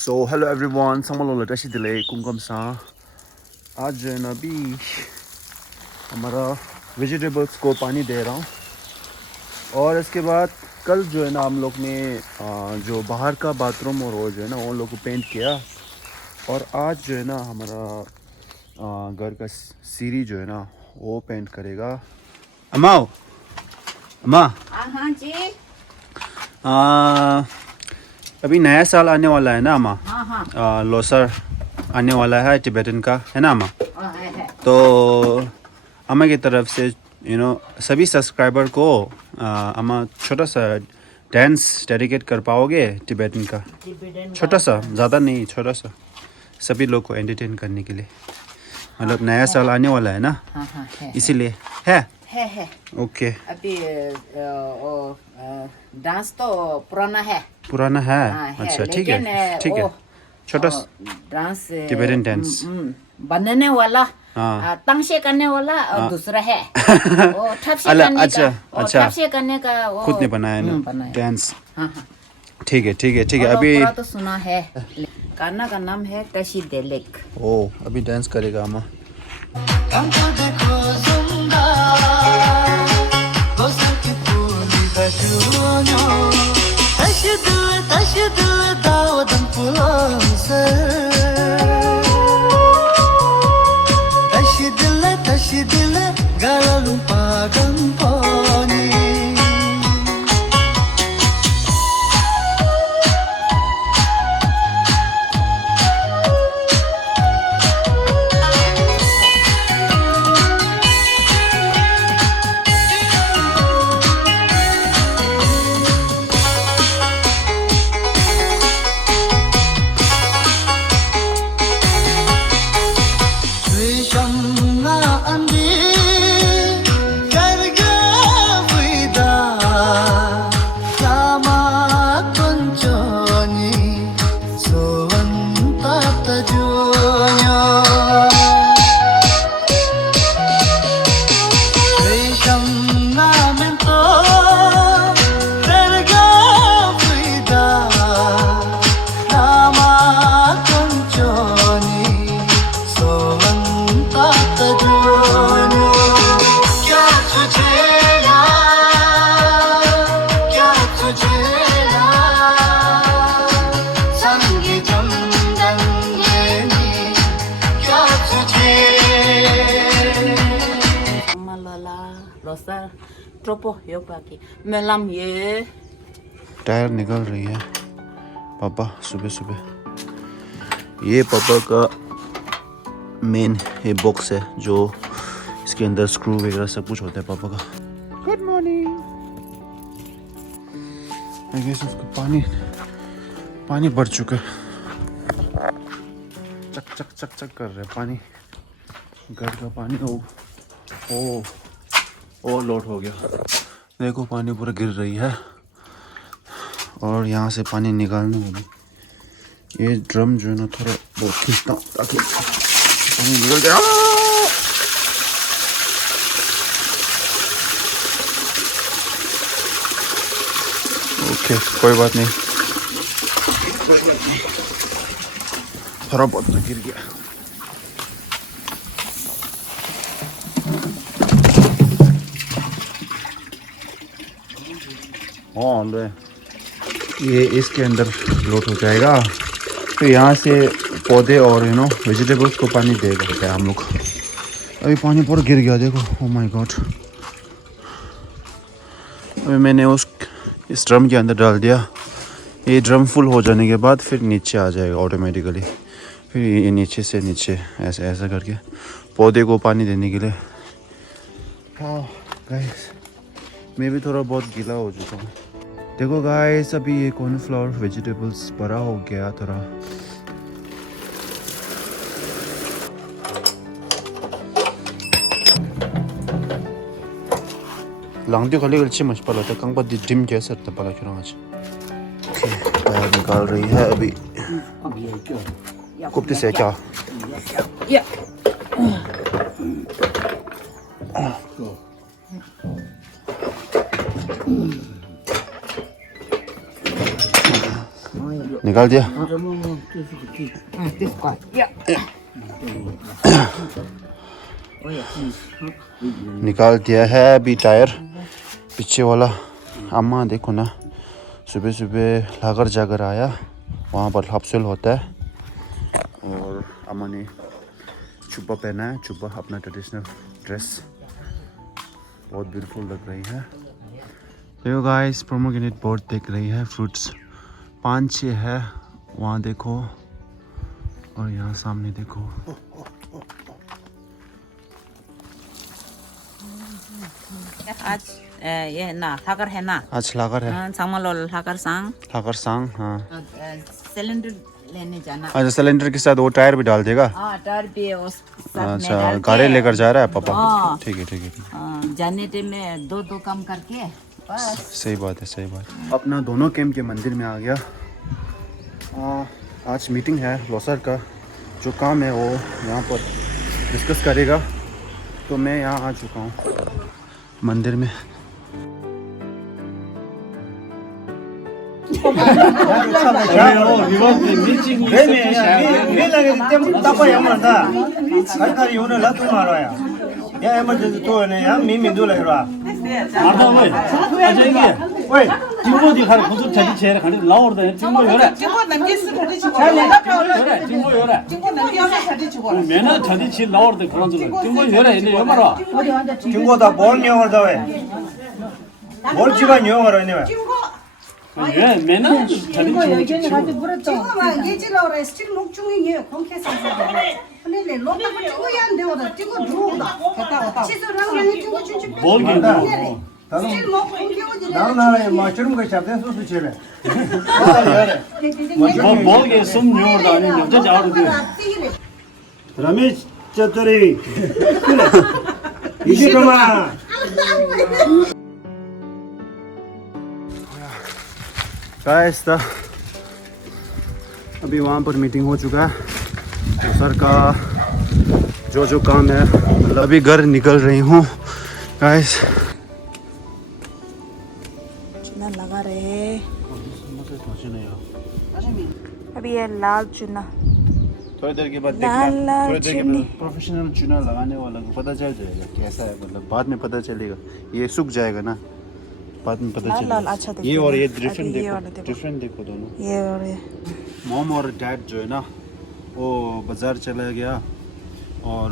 So hello everyone, समलोला Tashi दिले कुमकुम सा आज जो है ना अभी हमारा वेजिटेबल्स को पानी दे रहा हूँ और इसके बाद कल जो है ना हम लोग ने जो बाहर का बाथरूम और वो जो है ना उन लोग को पेंट किया और आज जो है ना हमारा घर का सीढ़ी जो है ना वो पेंट करेगा। अम्मा अम्मा हाँ जी। अभी नया साल आने वाला है ना अम्मा। हाँ हाँ। लोसर आने वाला है टिबेटन का, है ना अम्मा। है। तो अम्मा की तरफ से सभी सब्सक्राइबर को अम्मा छोटा सा डांस डेडिकेट कर पाओगे टिबेटन का? छोटा सा, ज़्यादा नहीं, छोटा सा, सभी लोग को एंटरटेन करने के लिए। मतलब नया साल आने वाला है ना। हाँ हाँ है। इसीलिए है। ओके। अभी डांस तो पुराना है। पुराना है। हाँ, अच्छा ठीक है ठीक है। छोटा डांस टिबेटन डांस बनने वाला, हाँ। तंग से करने वाला और दूसरा है वो ठप से करने अच्छा का। अच्छा, ठप से करने का वो खुद ने बनाया ना बनाया। डांस। हाँ हाँ ठीक है ठीक है ठीक है। अभी पूरा तो सुना है। गाना का नाम है तशी देलेक। ओ अभी डांस करेगा अम्मा। ट्रोपो यो पाकी मेलम ये टायर निकल रही है पापा सुबह सुबह। ये पापा का मेन ये बॉक्स है जो इसके अंदर स्क्रू वगैरह सब कुछ होता है पापा का। Good morning. आई गेस उसका पानी बढ़ चुका है। चक चक चक चक कर रहे पानी, घर का पानी। ओ लोड हो गया। देखो पानी पूरा गिर रही है और यहाँ से पानी निकालने में भी ये ड्रम जो है ना थोड़ा बहुत खींचता ताकि पानी निकल जाए। ओके कोई बात नहीं, थोड़ा बहुत तो गिर गया। ये इसके अंदर लोड हो जाएगा तो यहाँ से पौधे और वेजिटेबल्स को पानी दे देते हैं हम लोग। अभी पानी पूरा गिर गया देखो। Oh my God. अभी मैंने इस ड्रम के अंदर डाल दिया। ये ड्रम फुल हो जाने के बाद फिर नीचे आ जाएगा ऑटोमेटिकली। फिर ये नीचे से नीचे ऐसा करके पौधे को पानी देने के लिए। हाँ गाइस, मैं भी थोड़ा बहुत गीला हो चुका हूँ। देखो गाइस, अभी ये कॉर्नफ्लावर वेजिटेबल्स बड़ा हो गया थोड़ा। लांगडी खाली गलची मच पला था कंग बदी डिम जैसा था पला क्यों आज। बाहर निकाल रही है अभी। कुप्ते से क्या? या निकाल दिया त्यसको या निकाल दिया है अभी टायर पीछे वाला। अम्मा देखो ना, सुबह सुबह लाकर जाकर आया, वहाँ पर हाफसेल होता है और अम्मा ने चुब्बा पहना है, चुब्बा अपना ट्रेडिशनल ड्रेस, बहुत ब्यूटीफुल लग रही है। देखो गाइस, पोमेग्रेनेट बहुत देख रही है, फ्रूट्स 5-6 है, वहाँ देखो और यहाँ सामने देखो। आज ये ना थाकर है ना, आज लाकर है, सामलोल थाकर सांग लाकर सांग। हाँ सिलेंडर लेने जाना। अच्छा, सिलेंडर के साथ वो टायर भी डाल देगा। टायर भी उस साथ में अच्छा, डाल के, गाड़ी लेकर जा रहा है पापा। हाँ। ठीक है ठीक है। जाने टाइम में दो काम करके बस। सही बात है, सही बात है। अपना दोनों कैंप के मंदिर में आ गया। आज मीटिंग है लोसर का, जो काम है वो यहाँ पर डिस्कस करेगा, तो मैं यहाँ आ चुका हूँ मंदिर में। रमेश चतुरी इसी प्रमाण गाइस, अभी वहाँ पर मीटिंग हो चुका है, तो सर का जो काम है, मतलब अभी घर निकल रही हूँ गाइस। चुना लगा रहे अभी, ये लाल चुना, थोड़ी देर के बाद लाल देखना, थोड़ी देर के चुन्नी। बाद प्रोफेशनल चुना लगाने वाला को पता चल जाएगा कैसा है, मतलब बाद में पता चलेगा, ये सूख जाएगा ना, बाद में पता लाल लाल चलेगा। अच्छा ये और ये दिखता है। डिफरेंट अभी ये वाला देखो, देखो, डिफरेंट देखो दोनों। ये और ये मॉम और डैड जो है ना, वो बाज़ार चला गया और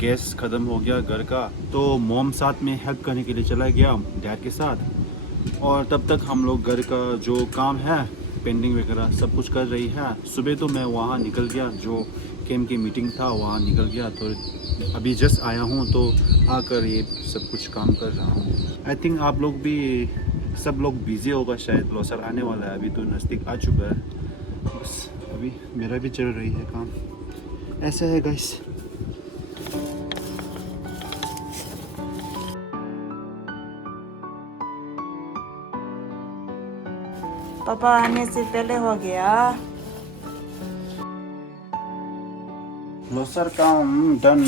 गैस ख़त्म हो गया घर का, तो मॉम साथ में हेल्प करने के लिए चला गया डैड के साथ, और तब तक हम लोग घर का जो काम है, पेंडिंग वगैरह सब कुछ कर रही है। सुबह तो मैं वहाँ निकल गया, जो कैंप की मीटिंग था वहाँ निकल गया, तो अभी जस्ट आया हूँ, तो आकर ये सब कुछ काम कर रहा हूँ। आई थिंक आप लोग भी, सब लोग बिज़ी होगा शायद, लोसर आने वाला है, अभी तो नज़दीक आ चुका है, बस अभी मेरा भी चल रही है काम, ऐसा है गाइस। पापा आने से पहले हो गया। लोसर काम डन।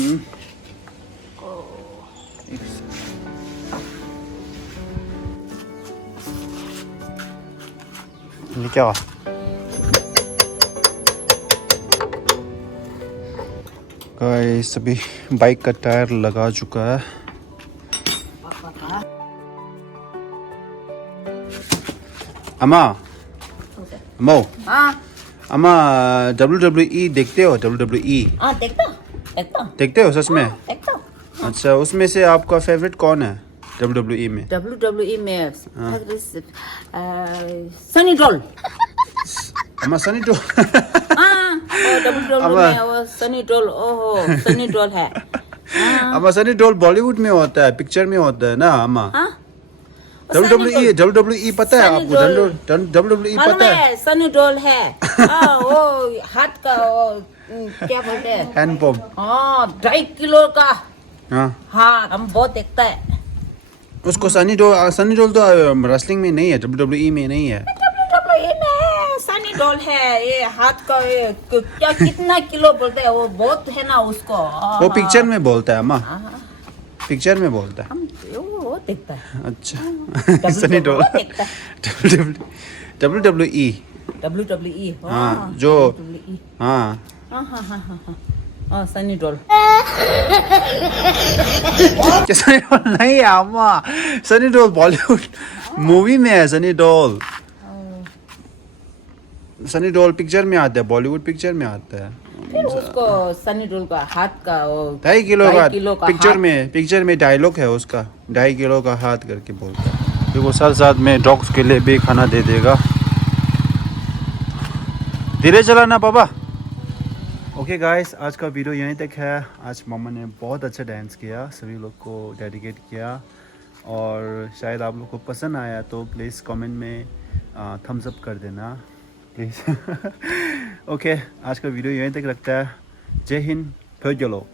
ये क्या हुआ? गाइस, अभी बाइक का टायर लगा चुका है। अम्मा, अम्मा, हाँ अम्मा WWE देखते हो? WWE देखते हो सच में? देखता अच्छा, उसमें से आपका फेवरेट कौन है WWE में? WWE में सनी डोल। अम्मा सनी डोल। WWE में वो सनी डोल, ओहो सनी डोल है। अम्मा सनी डोल बॉलीवुड में होता है, पिक्चर में होता है ना अम्मा? हाँ? WWE पता है आपको? WWE पता है? सनी डोल है। वो हाथ का वो क्या बोलते हैं? Hand pump. हाँ, 2.5 किलो का। हाँ, हम बहुत देखता है। उसको सनी डोल तो रेसलिंग में नहीं है, WWE में नहीं है। WWE में सनी डोल है, ये हाथ का ये क्या कितना किलो बोलते हैं, वो बहुत है ना उसको। वो पिक्चर में बोलता है अम्मा, पिक्चर में बोलता है। हम वो देखता है। अच्छा, सनी डोल। WWE WWE हाँ, जो WWE हाँ हाँ सनी डोल सनी देओल नहीं है अम्मा, सनी देओल बॉलीवुड मूवी में है। सनी देओल पिक्चर में आता है, बॉलीवुड पिक्चर में आता है। फिर उसको सनी देओल का हाथ का वो 2.5 किलो का पिक्चर हाथ। में डायलॉग है उसका, 2.5 किलो का हाथ करके बोलता है। देखो साथ साथ में डॉग्स के लिए भी खाना दे देगा। धीरे चलाना पापा। ओके गाइस, आज का वीडियो यहीं तक है। आज मम्मा ने बहुत अच्छा डांस किया, सभी लोग को डेडिकेट किया और शायद आप लोग को पसंद आया तो प्लीज़ कमेंट में थम्स अप कर देना प्लीज़। ओके, आज का वीडियो यहीं तक रखता है। जय हिंद, फिर चलो।